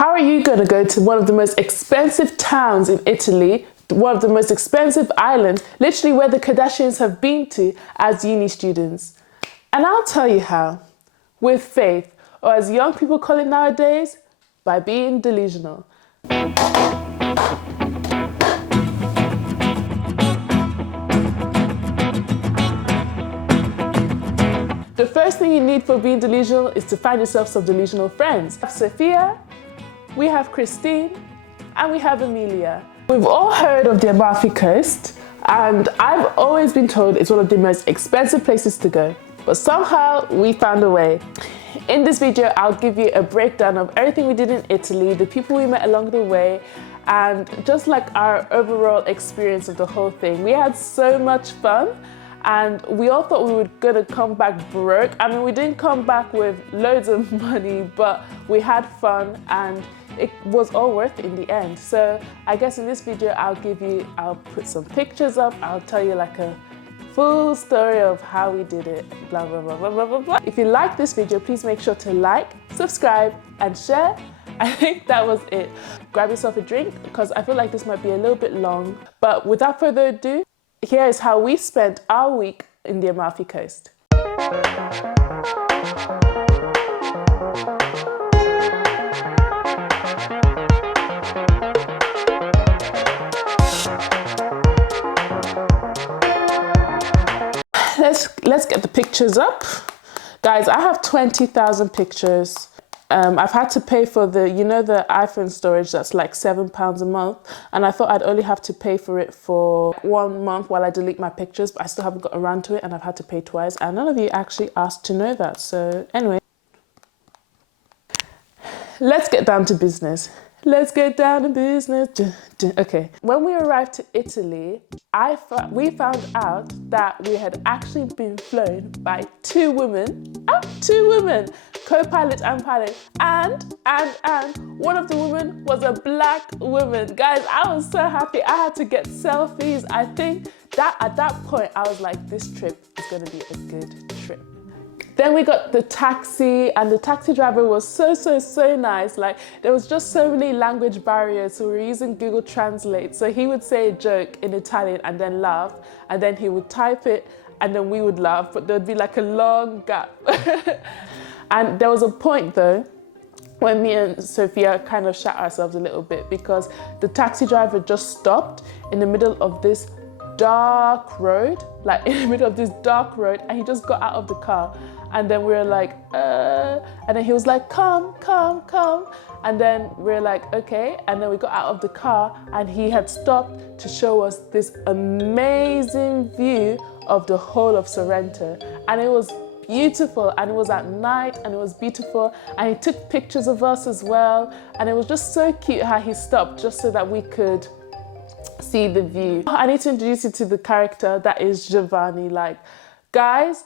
How are you going to go to one of the most expensive towns in Italy, one of the most expensive islands, literally where the Kardashians have been to as uni students? And I'll tell you how. With faith, or as young people call it nowadays, by being delusional. The first thing you need for being delusional is to find yourself some delusional friends. We have Sophia, we have Christine, and we have Amelia. We've all heard of the Amalfi Coast, and I've always been told it's one of the most expensive places to go. But somehow we found a way. In this video, I'll give you a breakdown of everything we did in Italy, the people we met along the way, and just like our overall experience of the whole thing. We had so much fun, and we all thought we were gonna come back broke. I mean, we didn't come back with loads of money, but we had fun and it was all worth it in the end. So I guess in this video, I'll put some pictures up, I'll tell you like a full story of how we did it, blah, blah, blah, blah, blah, blah, blah. If you like this video, please make sure to like, subscribe, and share. I think that was it. Grab yourself a drink, because I feel like this might be a little bit long. But without further ado, here is how we spent our week in the Amalfi Coast. Let's get the pictures up. Guys, I have 20,000 pictures. I've had to pay for the iPhone storage that's like £7 a month. And I thought I'd only have to pay for it for 1 month while I delete my pictures, but I still haven't got around to it and I've had to pay twice. And none of you actually asked to know that. So anyway, let's get down to business. Let's get down to business. Okay, when we arrived to Italy, we found out that we had actually been flown by two women, co-pilot and pilot, and one of the women was a black woman. Guys, I was so happy. I had to get selfies. I think that at that point, I was like, this trip is gonna be a good trip. Then we got the taxi, and the taxi driver was so nice. Like, there was just so many language barriers, so we were using Google Translate. So he would say a joke in Italian and then laugh, and then he would type it and then we would laugh, but there'd be like a long gap. And there was a point though when me and Sophia kind of shat ourselves a little bit, because the taxi driver just stopped in the middle of this dark road, and he just got out of the car. And then we were like, and then he was like, come. And then we were like, okay. And then we got out of the car and he had stopped to show us this amazing view of the whole of Sorrento. And it was beautiful, and it was at night, and it was beautiful. And he took pictures of us as well. And it was just so cute how he stopped just so that we could see the view. I need to introduce you to the character that is Giovanni. Like, guys,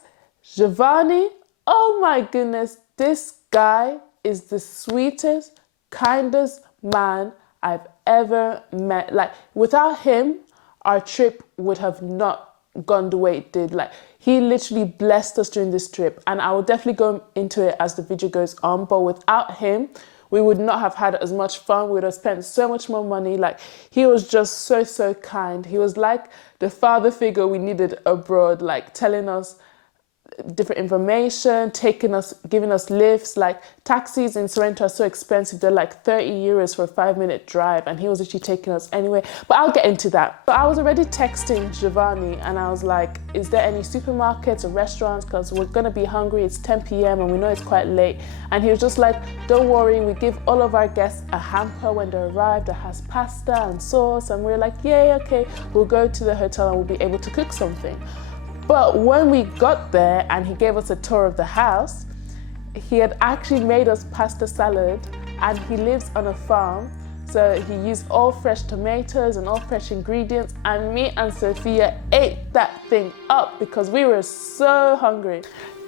Giovanni, oh my goodness, this guy is the sweetest, kindest man I've ever met. Like, without him, our trip would have not gone the way it did. Like, he literally blessed us during this trip, and I will definitely go into it as the video goes on, but without him, we would not have had as much fun. We would have spent so much more money. Like, he was just so kind. He was like the father figure we needed abroad, like telling us different information, giving us lifts. Like, taxis in Sorrento are so expensive. They're like 30 euros for a 5-minute drive, and he was actually taking us anyway. But I'll get into that. But I was already texting Giovanni and I was like, is there any supermarkets or restaurants? Because we're gonna be hungry. It's 10 p.m. and we know it's quite late. And he was just like, don't worry, we give all of our guests a hamper when they arrive that has pasta and sauce. And we're like, yay, okay, we'll go to the hotel and we'll be able to cook something. But when we got there and he gave us a tour of the house, he had actually made us pasta salad, and he lives on a farm. So he used all fresh tomatoes and all fresh ingredients, and me and Sophia ate that thing up because we were so hungry.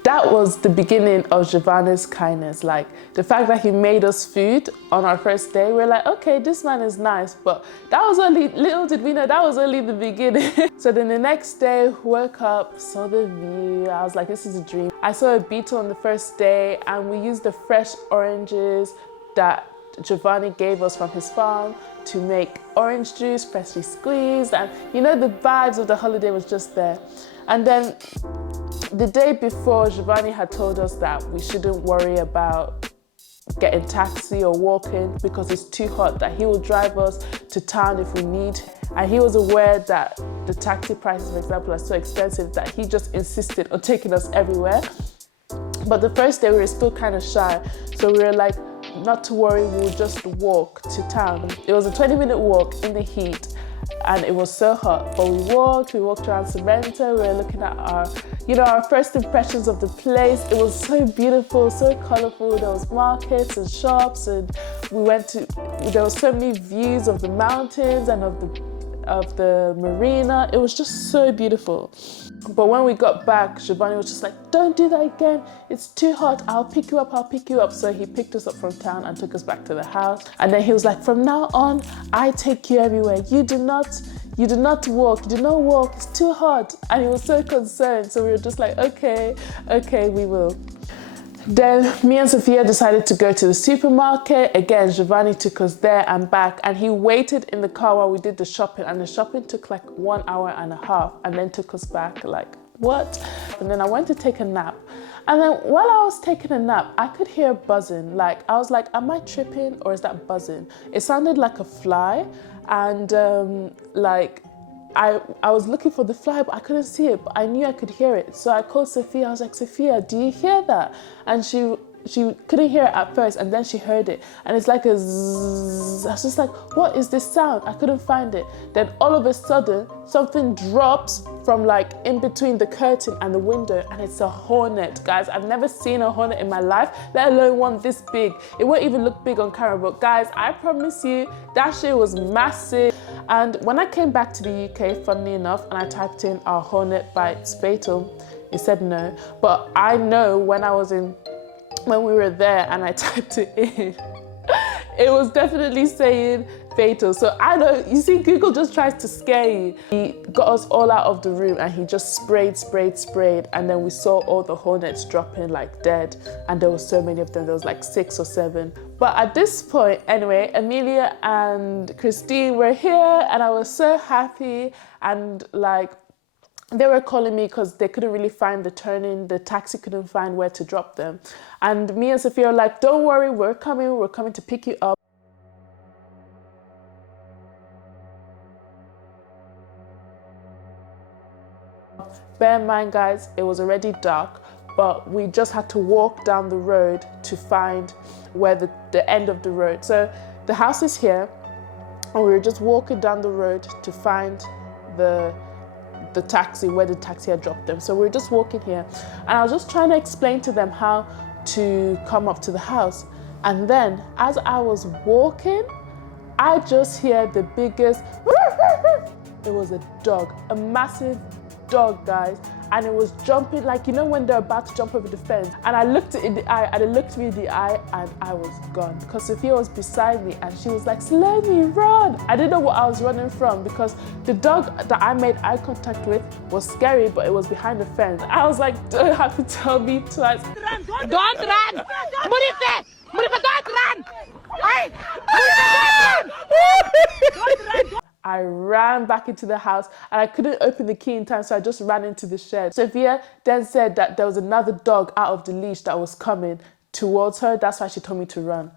That was the beginning of Giovanni's kindness. Like, the fact that he made us food on our first day, we're like, okay, this man is nice. But that was only, little did we know, that was only the beginning. So then the next day, woke up, saw the view. I was like, this is a dream. I saw a beetle on the first day, and we used the fresh oranges that Giovanni gave us from his farm to make orange juice, freshly squeezed, and you know, the vibes of the holiday was just there. And then the day before, Giovanni had told us that we shouldn't worry about getting taxi or walking because it's too hot, that he will drive us to town if we need. And he was aware that the taxi prices, for example, are so expensive that he just insisted on taking us everywhere. But the first day we were still kind of shy, so we were like, not to worry, we'll just walk to town. It was a 20-minute walk in the heat, and it was so hot, but we walked around Sorrento. We were looking at our, our first impressions of the place. It was so beautiful, so colorful. There was markets and shops, and there were so many views of the mountains and of the marina. It was just so beautiful. But when we got back, Giovanni was just like, don't do that again. It's too hot. I'll pick you up. So he picked us up from town and took us back to the house. And then he was like, from now on, I take you everywhere. You do not walk. It's too hot. And he was so concerned. So we were just like, okay, we will. Then me and Sophia decided to go to the supermarket. Again, Giovanni took us there and back, and he waited in the car while we did the shopping, and the shopping took like 1 hour and a half, and then took us back, like, what? And then I went to take a nap. And then while I was taking a nap, I could hear buzzing. Like, I was like, am I tripping or is that buzzing? It sounded like a fly, and I was looking for the fly, but I couldn't see it, but I knew I could hear it. So I called Sophia. I was like, Sophia, do you hear that? And she couldn't hear it at first, and then she heard it. And it's like a zzz. I was just like, what is this sound? I couldn't find it. Then all of a sudden, something drops from like in between the curtain and the window, and it's a hornet, guys. I've never seen a hornet in my life, let alone one this big. It won't even look big on camera, but guys, I promise you, that shit was massive. And when I came back to the UK, funnily enough, and I typed in "our hornet bites fatal," it said no. But I know when we were there and I typed it in, it was definitely saying fatal. So I know, you see, Google just tries to scare you. He got us all out of the room and he just sprayed, and then we saw all the hornets dropping like dead, and there were so many of them. There was like 6 or 7. But at this point, anyway, Amelia and Christine were here, and I was so happy, and like, they were calling me because they couldn't really find the turning. The taxi couldn't find where to drop them. And me and Sophia were like, don't worry, we're coming to pick you up. Bear in mind, guys, it was already dark, but we just had to walk down the road to find where the end of the road. So the house is here, and we were just walking down the road to find the taxi, where the taxi had dropped them. So we were just walking here, and I was just trying to explain to them how to come up to the house. And then as I was walking, I just hear the biggest, it was a dog, a massive dog, guys, and it was jumping, like, you know when they're about to jump over the fence. And I looked it in the eye, and it looked me in the eye, and I was gone, because Sophia was beside me and she was like, Slimy, run. I didn't know what I was running from, because the dog that I made eye contact with was scary, but it was behind the fence. I was like, don't have to tell me twice. Don't run! Don't run! I ran back into the house, and I couldn't open the key in time, so I just ran into the shed. Sophia then said that there was another dog out of the leash that was coming towards her. That's why she told me to run.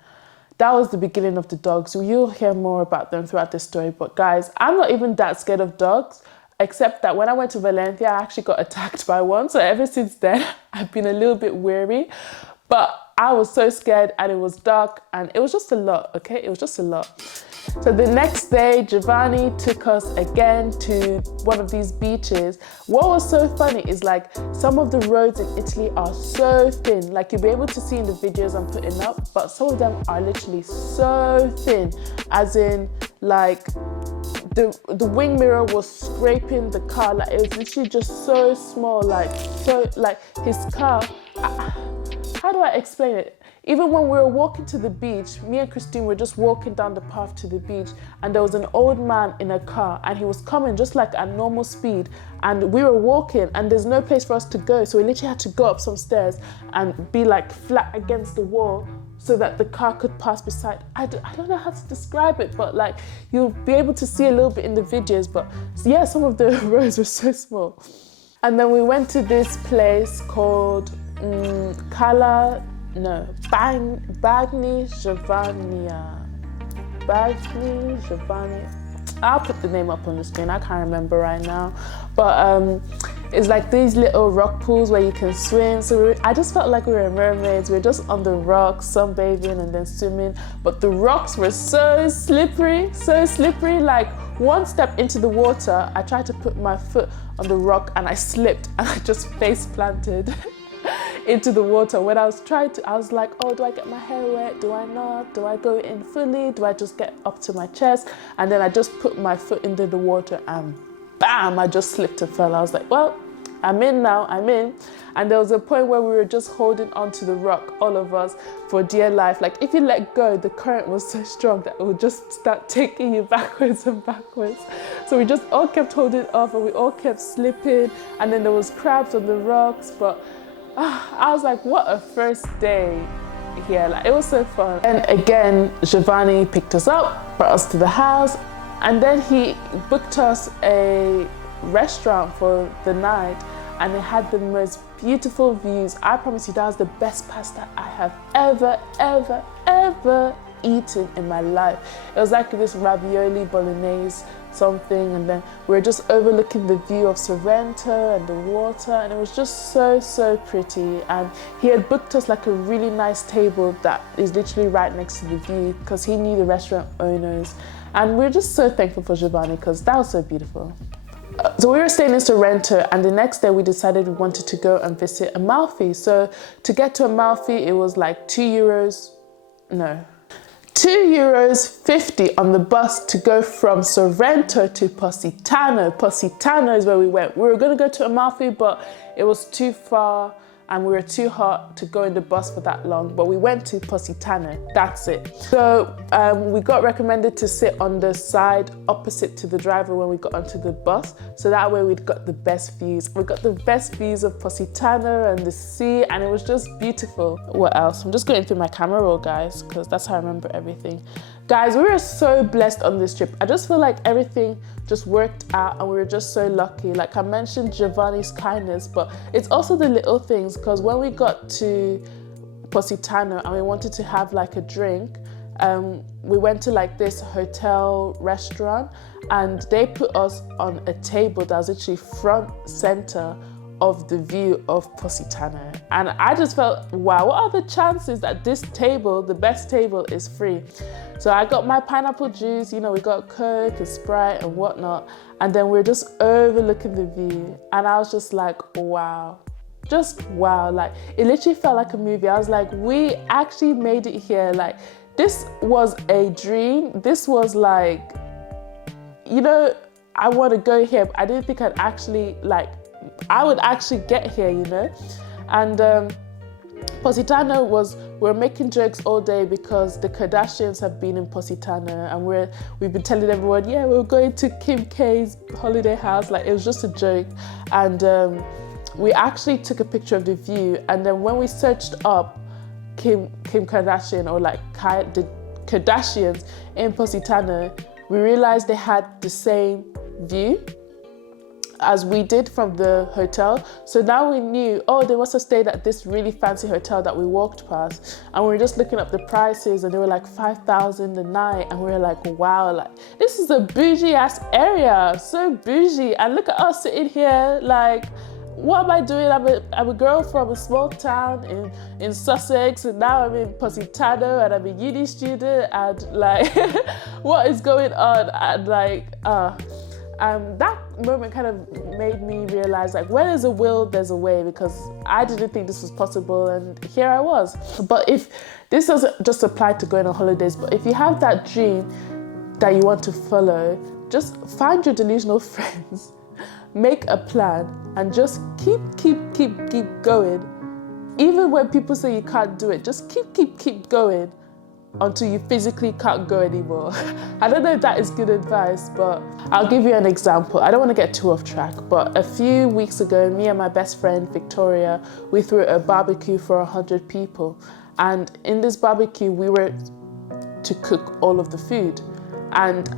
That was the beginning of the dogs. You'll hear more about them throughout this story. But guys, I'm not even that scared of dogs, except that when I went to Valencia, I actually got attacked by one. So ever since then, I've been a little bit wary. But I was so scared, and it was dark, and it was just a lot, okay? It was just a lot. So the next day, Giovanni took us again to one of these beaches. What was so funny is, like, some of the roads in Italy are so thin. Like, you'll be able to see in the videos I'm putting up, but some of them are literally so thin, as in, like, the wing mirror was scraping the car. Like, it was literally just so small, like his car. How do I explain it? Even when we were walking to the beach, me and Christine were just walking down the path to the beach, and there was an old man in a car, and he was coming just like at normal speed, and we were walking, and there's no place for us to go, so we literally had to go up some stairs and be like flat against the wall so that the car could pass beside. I don't know how to describe it, but like you'll be able to see a little bit in the videos, but yeah, some of the roads were so small. And then we went to this place called Bagni, Giovannia. I'll put the name up on the screen, I can't remember right now. But it's like these little rock pools where you can swim. So I just felt like we were mermaids. We were just on the rocks, sunbathing and then swimming. But the rocks were so slippery, like one step into the water, I tried to put my foot on the rock and I slipped and I just face planted into the water. When I was like, oh, do I get my hair wet? Do I not? Do I go in fully? Do I just get up to my chest? And then I just put my foot into the water and bam, I just slipped and fell. I was like, well, I'm in now, I'm in. And there was a point where we were just holding onto the rock, all of us, for dear life. Like if you let go, the current was so strong that it would just start taking you backwards and backwards. So we just all kept holding off and we all kept slipping. And then there was crabs on the rocks, but I was like, what a first day here. Like, it was so fun. And again, Giovanni picked us up, brought us to the house, and then he booked us a restaurant for the night, and it had the most beautiful views. I promise you, that was the best pasta I have ever eaten in my life. It was like this ravioli bolognese something, and then we were just overlooking the view of Sorrento and the water, and it was just so pretty. And he had booked us like a really nice table that is literally right next to the view because he knew the restaurant owners, and we're just so thankful for Giovanni because that was so beautiful. So we were staying in Sorrento, and the next day we decided we wanted to go and visit Amalfi. So to get to Amalfi, it was like €2.50 on the bus to go from Sorrento to Positano. Positano is where we went. We were going to go to Amalfi, but it was too far and we were too hot to go in the bus for that long, but we went to Positano, that's it. So we got recommended to sit on the side opposite to the driver when we got onto the bus, so that way we'd got the best views. We got the best views of Positano and the sea, and it was just beautiful. What else? I'm just going through my camera roll, guys, because that's how I remember everything. Guys, we were so blessed on this trip. I just feel like everything just worked out and we were just so lucky. Like I mentioned Giovanni's kindness, but it's also the little things, because when we got to Positano and we wanted to have like a drink, we went to like this hotel restaurant and they put us on a table that was literally front center of the view of Positano. And I just felt, wow, what are the chances that this table, the best table, is free? So I got my pineapple juice, you know, we got Coke and Sprite and whatnot, and then we're just overlooking the view. And I was just like, wow, just wow. Like, it literally felt like a movie. I was like, we actually made it here. Like, this was a dream. This was like, you know, I want to go here, but I didn't think I'd actually, like, I would actually get here, you know. And Positano we're making jokes all day because the Kardashians have been in Positano, and we've been telling everyone, yeah, we're going to Kim K's holiday house. Like, it was just a joke. And we actually took a picture of the view, and then when we searched up Kim Kardashian, or like the Kardashians in Positano, we realized they had the same view as we did from the hotel. So now we knew, oh, they must have stayed at this really fancy hotel that we walked past. And we were just looking up the prices, and they were like 5,000 a night. And we were like, wow, like, this is a bougie ass area, so bougie. And look at us sitting here, like, what am I doing? I'm a girl from a small town in Sussex, and now I'm in Positano, and I'm a uni student, and like, what is going on? And like, that moment kind of made me realize, like, where there's a will, there's a way, because I didn't think this was possible, and here I was. But if this doesn't just apply to going on holidays, but if you have that dream that you want to follow, just find your delusional friends, make a plan, and just keep going. Even when people say you can't do it, just keep going until you physically can't go anymore. I don't know if that is good advice, but I'll give you an example. I don't want to get too off track, but a few weeks ago, me and my best friend, Victoria, we threw a barbecue for 100 people. And in this barbecue, we were to cook all of the food. And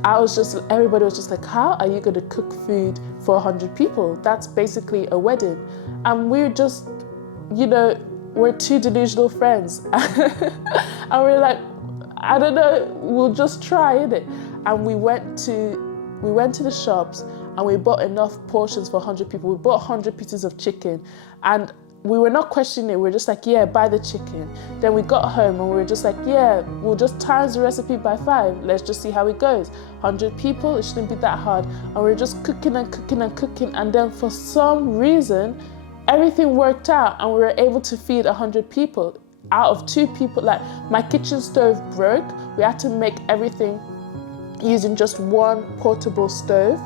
everybody was just like, how are you going to cook food for 100 people? That's basically a wedding. And we're just, we're two delusional friends. And we're like, I don't know, we'll just try, innit? And we went to the shops and we bought enough portions for 100 people. We bought 100 pieces of chicken, and we were not questioning it. We were just like, yeah, buy the chicken. Then we got home and we were just like, yeah, we'll just times the recipe by 5. Let's just see how it goes. 100 people, it shouldn't be that hard. And we were just cooking and cooking and cooking. And then for some reason, everything worked out and we were able to feed 100 people. Out of 2 people, like my kitchen stove broke. We had to make everything using just one portable stove.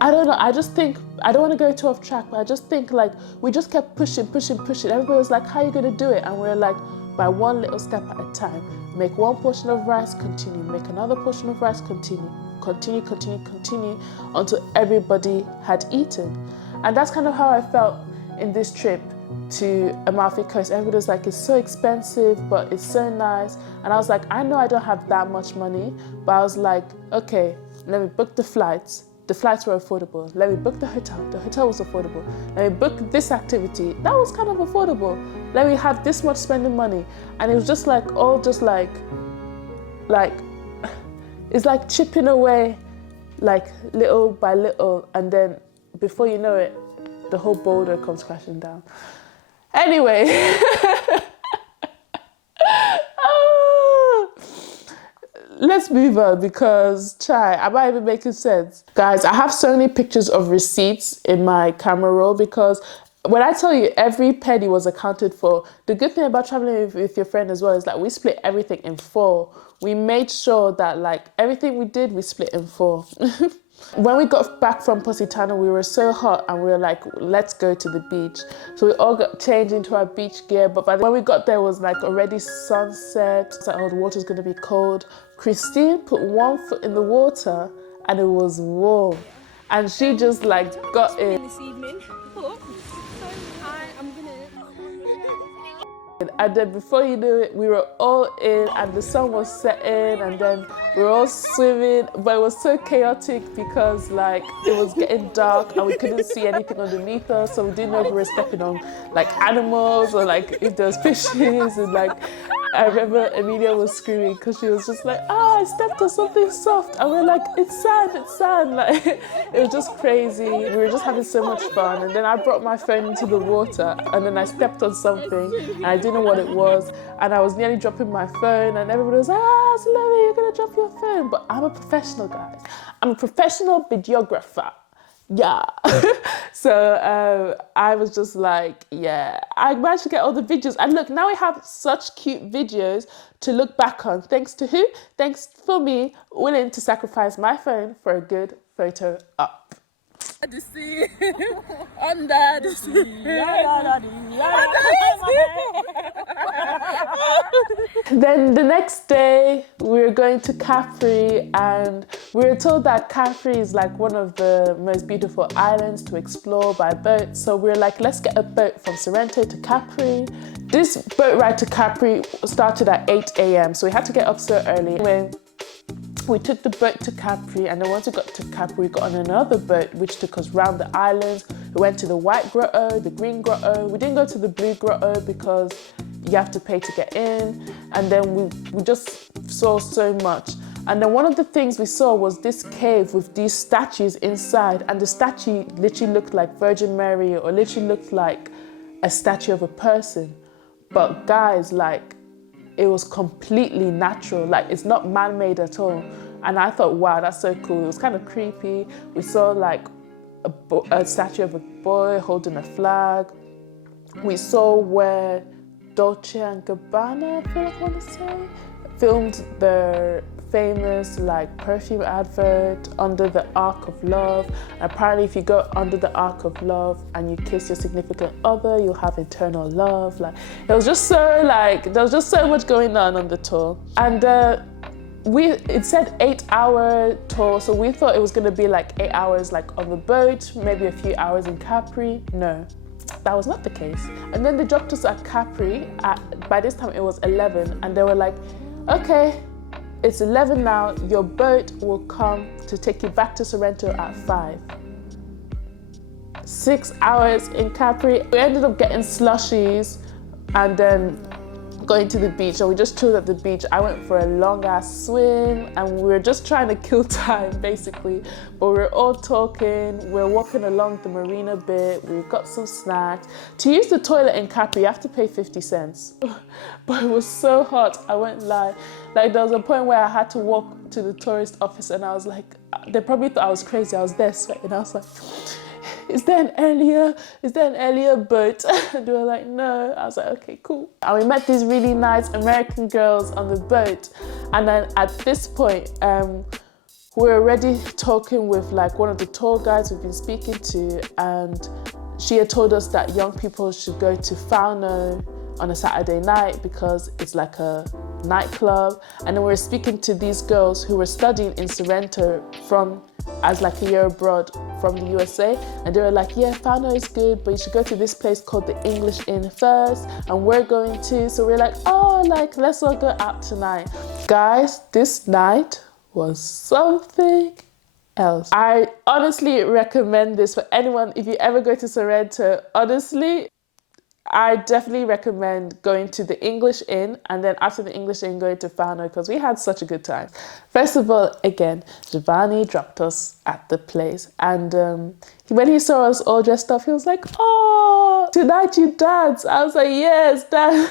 I don't know, I just think, I don't want to go too off track, but I just think like we just kept pushing. Everybody was like, how are you going to do it? And we're like, by one little step at a time. Make one portion of rice, continue. Make another portion of rice, continue. Continue until everybody had eaten. And that's kind of how I felt in this trip to Amalfi Coast. Everybody was like, it's so expensive, but it's so nice. And I was like, I know I don't have that much money, but I was like, okay, let me book the flights. The flights were affordable. Let me book the hotel. The hotel was affordable. Let me book this activity. That was kind of affordable. Let me have this much spending money. And it was just like, all just like, it's like chipping away, like little by little. And then before you know it, the whole boulder comes crashing down. Anyway. Let's move on because, am I even making sense? Guys, I have so many pictures of receipts in my camera roll because when I tell you every penny was accounted for, the good thing about traveling with your friend as well is that we split everything in 4. We made sure that like everything we did, we split in 4. When we got back from Positano, we were so hot and we were like, let's go to the beach. So we all got changed into our beach gear, but when we got there, it was like already sunset. It's like, oh, the water's gonna be cold. Christine put one foot in the water and it was warm. And she just like got in. This evening. And then before you knew it, we were all in and the sun was setting and then we were all swimming, but it was so chaotic because like it was getting dark and we couldn't see anything underneath us, so we didn't know if we were stepping on like animals or like if there was fishes. And like I remember Emilia was screaming because she was just like, I stepped on something soft, and we're like, it's sand. Like it was just crazy. We were just having so much fun. And then I brought my phone into the water and then I stepped on something and I didn't know what it was, and I was nearly dropping my phone and everybody was like, Slevy, you're gonna drop your phone. But I'm a professional, guys. I'm a professional videographer. Yeah. So I was just like, yeah, I managed to get all the videos. And look, now we have such cute videos to look back on. Thanks to who? Thanks for me willing to sacrifice my phone for a good photo op. The sea, under the sea. Then the next day we were going to Capri, and we were told that Capri is like one of the most beautiful islands to explore by boat. So we were like, let's get a boat from Sorrento to Capri. This boat ride to Capri started at 8 a.m. so we had to get up so early. Anyway, we took the boat to Capri, and then once we got to Capri, we got on another boat which took us round the islands. We went to the white grotto, the green grotto. We didn't go to the blue grotto because you have to pay to get in. And then we just saw so much. And then one of the things we saw was this cave with these statues inside, and the statue literally looked like Virgin Mary, or literally looked like a statue of a person. But guys, like, it was completely natural, like it's not man-made at all. And I thought, wow, that's so cool. It was kind of creepy. We saw like a statue of a boy holding a flag. We saw where Dolce & Gabbana, I feel like I want to say, filmed their famous like perfume advert, Under the Arc of Love. And apparently if you go under the Arc of Love and you kiss your significant other, you'll have eternal love. Like it was just so like, there was just so much going on the tour. And it said 8-hour tour, so we thought it was gonna be like 8 hours like on the boat, maybe a few hours in Capri. No, that was not the case. And then they dropped us at Capri. By this time it was 11, and they were like, okay, it's 11 now, your boat will come to take you back to Sorrento at 5. 6 hours in Capri. We ended up getting slushies and then going to the beach, and we just chilled at the beach. I went for a long ass swim, and we were just trying to kill time basically, but we were all talking. We're walking along the marina bit, we got some snacks. To use the toilet in Capri you have to pay 50 cents but it was so hot, I won't lie. Like, there was a point where I had to walk to the tourist office, and I was like, they probably thought I was crazy. I was there sweating. I was like, is there an earlier boat? And they were like, no. I was like, okay, cool. And we met these really nice American girls on the boat. And then at this point, we were already talking with like one of the tour guides we've been speaking to, and she had told us that young people should go to Fauno on a Saturday night because it's like a nightclub. And then we were speaking to these girls who were studying in Sorrento as like a year abroad from the USA, and they were like, yeah, Fauno is good, but you should go to this place called the English Inn first, and we're going to. So we're like, oh, like, let's all go out tonight. Guys, this night was something else. I honestly recommend this for anyone. If you ever go to Sorrento, honestly, I definitely recommend going to the English Inn, and then after the English Inn, going to Fauno, because we had such a good time. First of all, again, Giovanni dropped us at the place, and when he saw us all dressed up, he was like, oh, tonight you dance. I was like, yes, dance.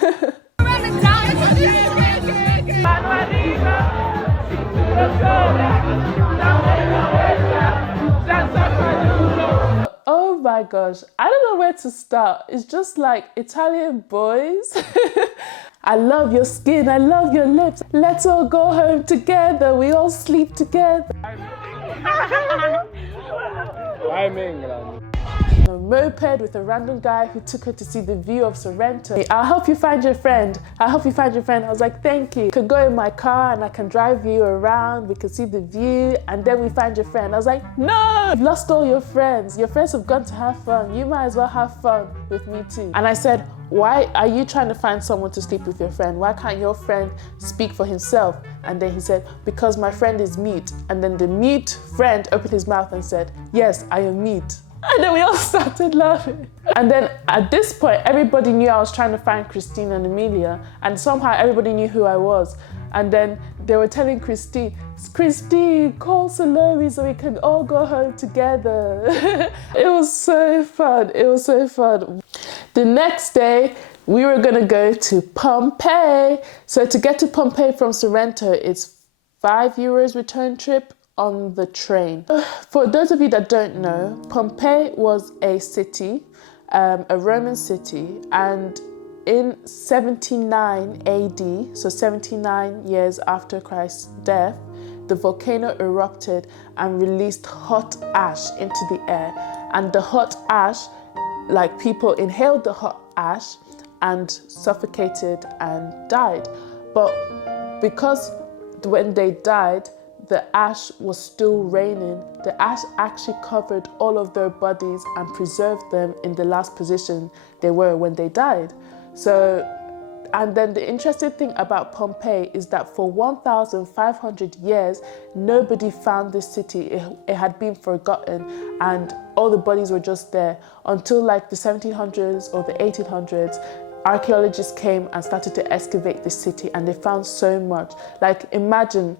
Oh my gosh, I don't know where to start. It's just like Italian boys. I love your skin, I love your lips. Let's all go home together. We all sleep together. I'm England. A moped with a random guy who took her to see the view of Sorrento. I'll help you find your friend. I'll help you find your friend. I was like, thank you. You could go in my car and I can drive you around. We could see the view and then we find your friend. I was like, no, you've lost all your friends. Your friends have gone to have fun. You might as well have fun with me too. And I said, why are you trying to find someone to sleep with your friend? Why can't your friend speak for himself? And then he said, because my friend is mute. And then the mute friend opened his mouth and said, yes, I am mute. And then we all started laughing. And then at this point, everybody knew I was trying to find Christine and Amelia, and somehow everybody knew who I was. And then they were telling Christine, call Salome so we can all go home together. It was so fun. It was so fun. The next day, we were gonna go to Pompeii. So to get to Pompeii from Sorrento, it's €5 return trip on the train. For those of you that don't know, Pompeii was a city, a Roman city, and in 79 AD, so 79 years after Christ's death, the volcano erupted and released hot ash into the air. And the hot ash, like, people inhaled the hot ash and suffocated and died. But because when they died, the ash was still raining, the ash actually covered all of their bodies and preserved them in the last position they were when they died. So, and then the interesting thing about Pompeii is that for 1,500 years, nobody found this city. It had been forgotten and all the bodies were just there until like the 1700s or the 1800s. Archaeologists came and started to excavate this city and they found so much. Like, imagine,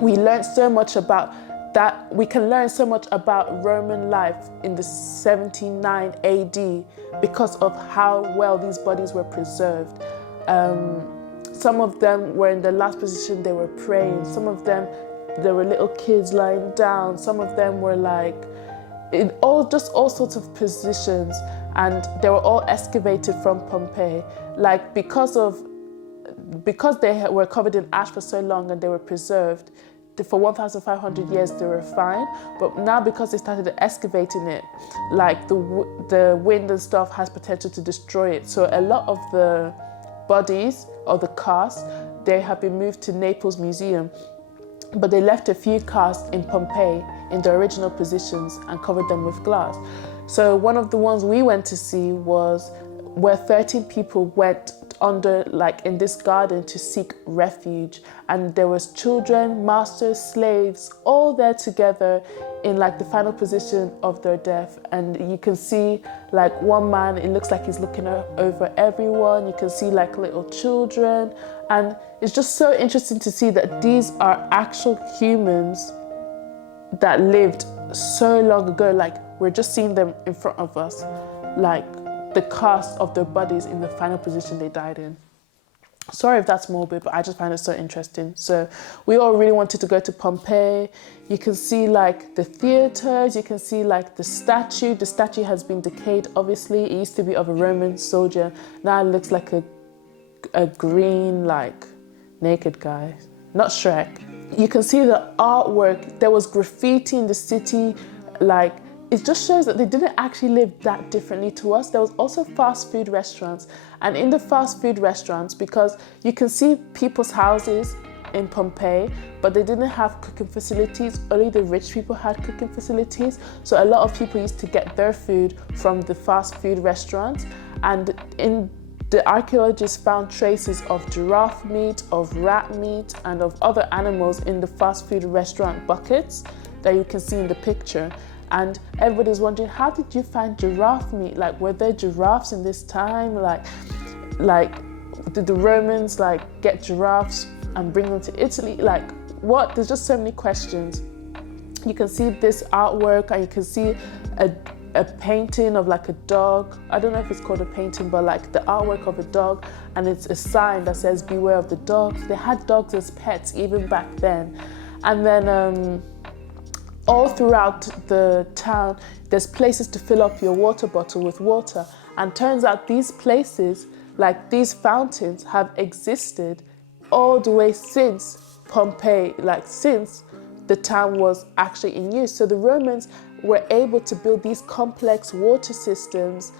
we learned so much about that. We can learn so much about Roman life in the 79 AD because of how well these bodies were preserved. Some of them were in the last position, they were praying. Some of them, there were little kids lying down. Some of them were like, in all sorts of positions, and they were all excavated from Pompeii. Like, because they were covered in ash for so long and they were preserved, for 1,500 years they were fine. But now because they started excavating it, like the wind and stuff has potential to destroy it. So a lot of the bodies or the casts, they have been moved to Naples Museum, but they left a few casts in Pompeii in the original positions and covered them with glass. So one of the ones we went to see was where 13 people went under, like in this garden, to seek refuge, and there was children, masters, slaves, all there together in like the final position of their death. And you can see like one man, it looks like he's looking over everyone. You can see like little children, and it's just so interesting to see that these are actual humans that lived so long ago. Like, we're just seeing them in front of us, like the cast of their bodies in the final position they died in. Sorry if that's morbid, but I just find it so interesting. So we all really wanted to go to Pompeii. You can see like the theaters, you can see like the statue. The statue has been decayed, obviously. It used to be of a Roman soldier. Now it looks like a green, like naked guy, not Shrek. You can see the artwork. There was graffiti in the city, like, it just shows that they didn't actually live that differently to us. There was also fast food restaurants. And in the fast food restaurants, because you can see people's houses in Pompeii, but they didn't have cooking facilities. Only the rich people had cooking facilities. So a lot of people used to get their food from the fast food restaurants. And the archaeologists found traces of giraffe meat, of rat meat, and of other animals in the fast food restaurant buckets that you can see in the picture. And everybody's wondering, how did you find giraffe meat? Like, were there giraffes in this time? Like did the Romans like get giraffes and bring them to Italy? Like, what? There's just so many questions. You can see this artwork, and you can see a painting of like a dog. I don't know if it's called a painting, but like the artwork of a dog, and it's a sign that says beware of the dogs. They had dogs as pets even back then. And then all throughout the town, there's places to fill up your water bottle with water. And turns out these places, like these fountains, have existed all the way since Pompeii, like since the town was actually in use. So the Romans were able to build these complex water systems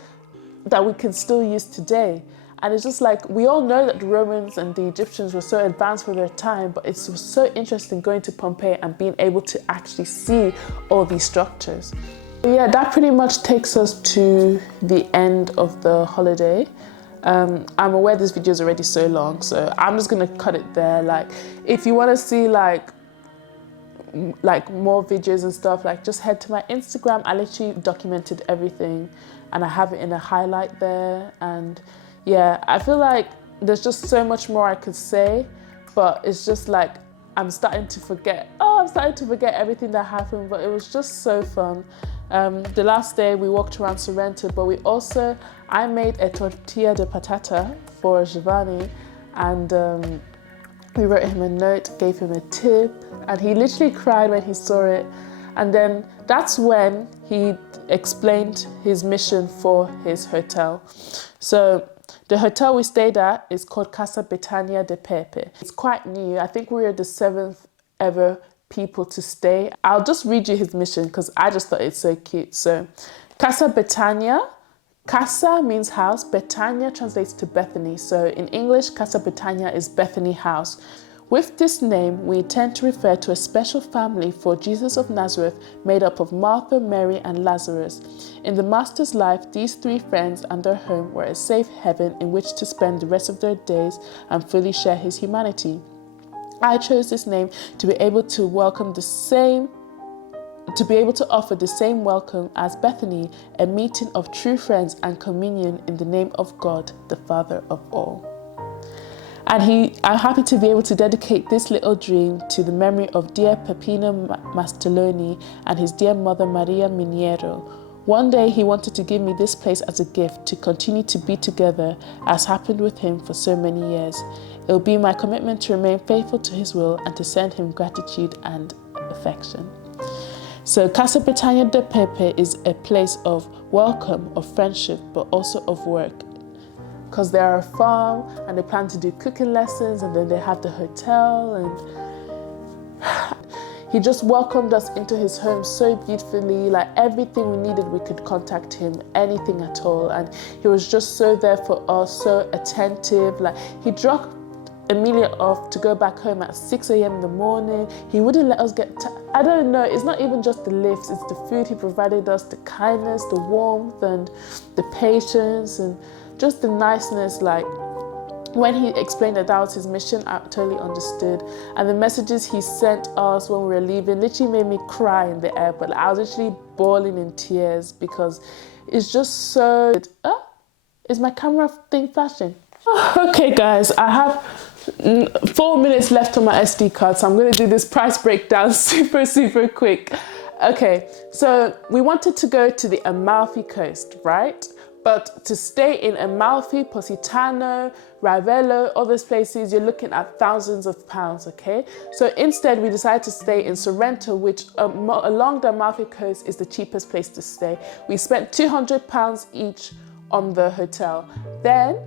that we can still use today. And it's just like, we all know that the Romans and the Egyptians were so advanced for their time, but it's so interesting going to Pompeii and being able to actually see all these structures. But yeah, that pretty much takes us to the end of the holiday. I'm aware this video is already so long, so I'm just gonna cut it there. Like, if you wanna see like more videos and stuff, like just head to my Instagram. I literally documented everything and I have it in a highlight there. And yeah, I feel like there's just so much more I could say, but it's just like I'm starting to forget everything that happened, but it was just so fun. The last day we walked around Sorrento, but I made a tortilla de patata for Giovanni, and we wrote him a note, gave him a tip, and he literally cried when he saw it. And then that's when he explained his mission for his hotel. So the hotel we stayed at is called Casa Betania de Pepe. It's quite new. I think we were the 7th ever people to stay. I'll just read you his mission because I just thought it's so cute. So Casa Betania, Casa means house, Betania translates to Bethany. So in English, Casa Betania is Bethany house. With this name, we intend to refer to a special family for Jesus of Nazareth made up of Martha, Mary, and Lazarus. In the Master's life, these 3 friends and their home were a safe haven in which to spend the rest of their days and fully share his humanity. I chose this name to be able to offer the same welcome as Bethany, a meeting of true friends and communion in the name of God, the Father of all. And I'm happy to be able to dedicate this little dream to the memory of dear Peppino Masteloni and his dear mother Maria Miniero. One day he wanted to give me this place as a gift to continue to be together as happened with him for so many years. It will be my commitment to remain faithful to his will and to send him gratitude and affection. So Casa Betania de Pepe is a place of welcome, of friendship, but also of work. Because they're a farm and they plan to do cooking lessons, and then they have the hotel, and he just welcomed us into his home so beautifully. Like, everything we needed, we could contact him, anything at all. And he was just so there for us, so attentive. Like, he dropped Emilia off to go back home at 6 a.m. in the morning. He wouldn't let us get, I don't know, it's not even just the lifts, it's the food he provided us, the kindness, the warmth and the patience and just the niceness. Like when he explained that that was his mission, I totally understood. And the messages he sent us when we were leaving literally made me cry in the airport. Like, I was literally bawling in tears because it's just so... is my camera thing flashing? Okay guys, I have 4 minutes left on my SD card, so I'm going to do this price breakdown super quick. Okay, so we wanted to go to the Amalfi coast, right? But to stay in Amalfi, Positano, Ravello, all those places, you're looking at thousands of pounds, okay? So instead, we decided to stay in Sorrento, which along the Amalfi coast is the cheapest place to stay. We spent £200 each on the hotel. Then,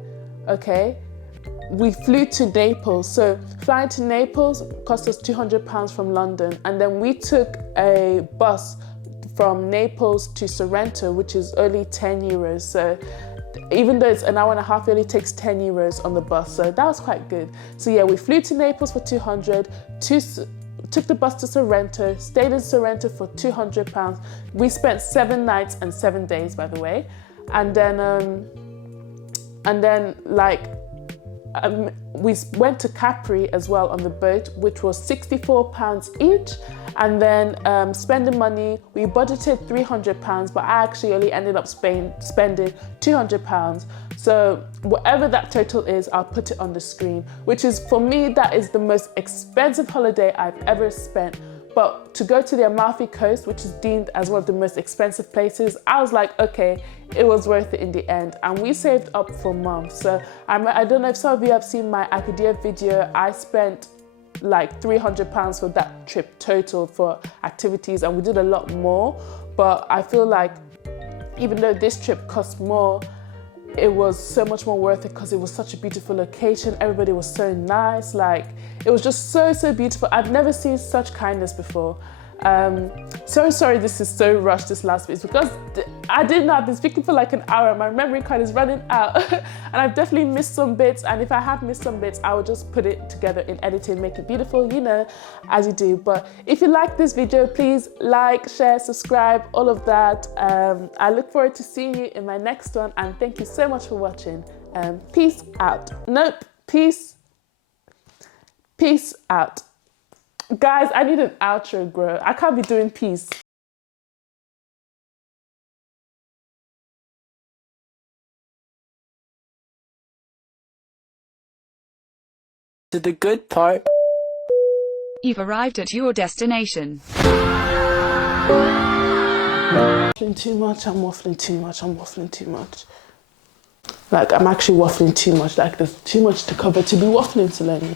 okay, we flew to Naples. So flying to Naples cost us £200 from London. And then we took a bus from Naples to Sorrento, which is only 10 euros. So even though it's an hour and a half, it only takes 10 euros on the bus. So that was quite good. So yeah, we flew to Naples for 200, took the bus to Sorrento, stayed in Sorrento for £200. We spent 7 nights and 7 days, by the way. And then we went to Capri as well on the boat, which was £64 each. And then spending money, we budgeted £300, but I actually only ended up spending £200. So whatever that total is, I'll put it on the screen, which is, for me, that is the most expensive holiday I've ever spent. But to go to the Amalfi coast, which is deemed as one of the most expensive places, I was like, okay, it was worth it in the end. And we saved up for months. So I don't know if some of you have seen my Akadia video. I spent like £300 for that trip total for activities, and we did a lot more. But I feel like even though this trip cost more, it was so much more worth it because it was such a beautiful location. Everybody was so nice. Like, it was just so beautiful. I've never seen such kindness before. So sorry this is so rushed, this last bit. It's because I didn't know, I've been speaking for like an hour. My memory card is running out and I've definitely missed some bits. And if I have missed some bits, I will just put it together in editing, make it beautiful, you know, as you do. But if you like this video, please like, share, subscribe, all of that. I look forward to seeing you in my next one. And thank you so much for watching. Peace out. Nope, peace out. Guys, I need an outro, bro. I can't be doing peace. To the good part. You've arrived at your destination. I'm waffling too much. Like, I'm actually waffling too much. Like, there's too much to cover to be waffling, Selene.